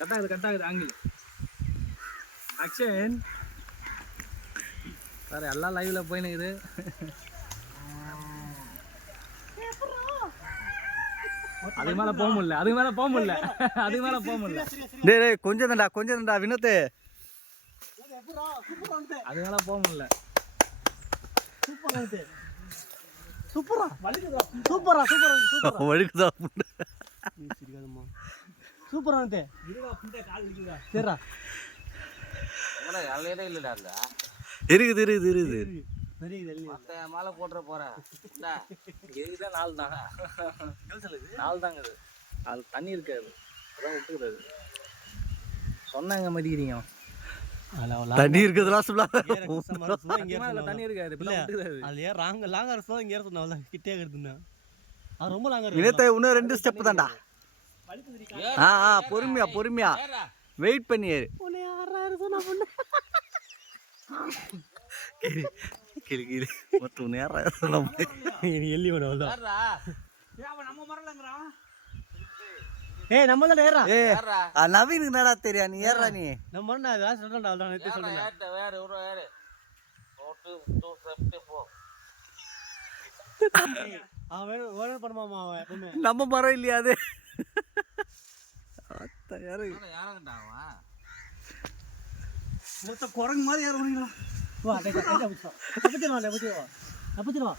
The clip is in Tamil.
கட்டாகுது ஆங்கிள் ஆக்ஷன் சார் எல்லாம் லைவ்ல போயினுக்குது. அதுக்கு மேல போக முடியல டேய் கொஞ்சம் தான்டா வினோத் அது மேல போக முடியல. சூப்பரா வழுக்குதா சூப்பரா சரிடா இருக்குது மாலை போட்டுற போறேன். இதுதான் 4 தான் 4 தாங்க. அது தண்ணி இருக்காது, அதான் விட்டுக்கிறது. சொன்னாங்க மதிக்கிறீங்க. தண்ணி இருக்குதுலாம் சொல்ல தண்ணி இருக்காது. கிட்டே இருக்குதுண்ணா அது ரொம்ப லாங்கா வினோத்தை இன்னும் 2 ஸ்டெப் தான்டா. பொறுமையா வெயிட் பண்ணி ஏறு. கிளி மொத்தம் நேரம் எள்ளி ஏய் நம்ம தான் ஏறா நவீனுக்கு என்னடா தெரியா நீ ஏறா நீ நம்ம மரண அதான் சொல்றேன்டா அதான் நேத்து சொல்றேன் வேற ஒரு வேற அவன் வேற பண்ணுமாமா அவன் எப்பவுமே நம்ம மரம் இல்லையா அது யாரங்கட்டாவா மொத்த குரங்கு மாதிரி ஏறுவீங்களா வா டேய் டேய் அப்படி வா